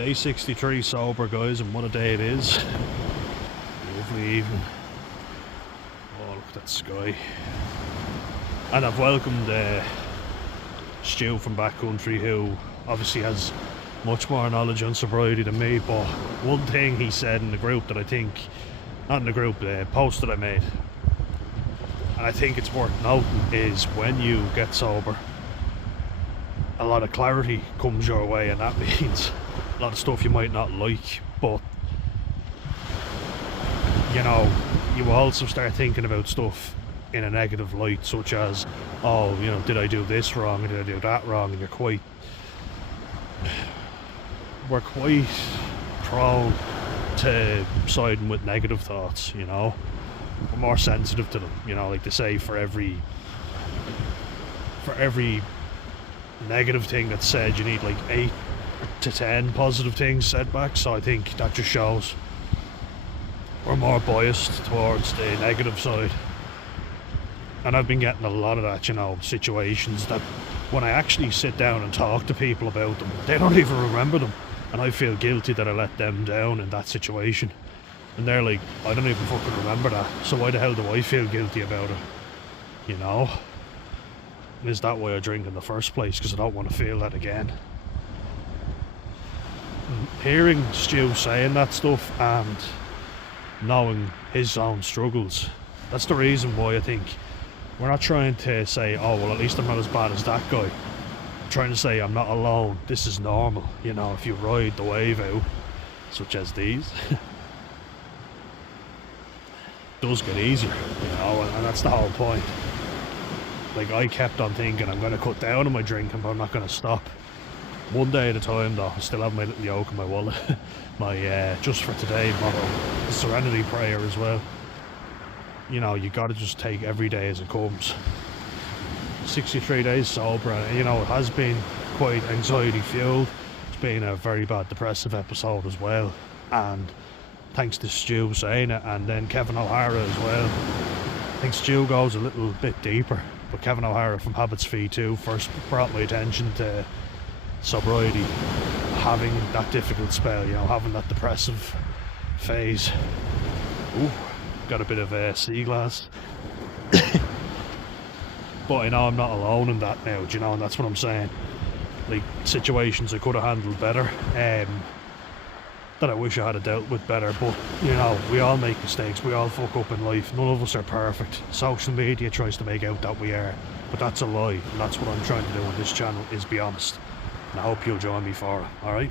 Day 63 sober, guys, and what a day it is. Lovely evening. Oh, look at that sky. And I've welcomed Stu from Backcountry, who obviously has much more knowledge on sobriety than me, but one thing he said in the group that I think, not in the group, the post that I made, and I think it's worth noting, is when you get sober, a lot of clarity comes your way, and that means a lot of stuff you might not like, but you know, you also start thinking about stuff in a negative light, such as, oh, you know, did I do this wrong, or did I do that wrong? And we're quite prone to siding with negative thoughts, you know. We're more sensitive to them, you know, like they say, for every negative thing that's said, you need like 8 to 10 positive things said back. So I think that just shows we're more biased towards the negative side. And I've been getting a lot of that, you know, situations that when I actually sit down and talk to people about them, they don't even remember them, and I feel guilty that I let them down in that situation. And they're like, I don't even fucking remember that, so why the hell do I feel guilty about it? You know? And is that why I drink in the first place? Because I don't want to feel that again. And hearing Stu saying that stuff and knowing his own struggles, that's the reason why I think we're not trying to say, oh, well, at least I'm not as bad as that guy. I'm trying to say I'm not alone. This is normal. You know, if you ride the wave out, such as these, it does get easier, you know, and that's the whole point. Like, I kept on thinking I'm going to cut down on my drinking, but I'm not going to stop. One day at a time, though. I still have my little yoke in my wallet. My just for today motto, the Serenity Prayer as well. You know, you got to just take every day as it comes. 63 days sober, and you know, it has been quite anxiety fueled. It's been a very bad depressive episode as well, and thanks to Stu saying it, and then Kevin O'Hara as well. I think Stu goes a little bit deeper, but Kevin O'Hara from Habits V2 first brought my attention to sobriety, having that difficult spell, you know, having that depressive phase. Ooh, got a bit of a sea glass. But I know I'm not alone in that now, do you know, and that's what I'm saying. Like, situations I could have handled better, that I wish I had dealt with better, but you know, we all make mistakes, we all fuck up in life, none of us are perfect. Social media tries to make out that we are, but that's a lie, and that's what I'm trying to do on this channel, is be honest. And I hope you'll join me for it, alright?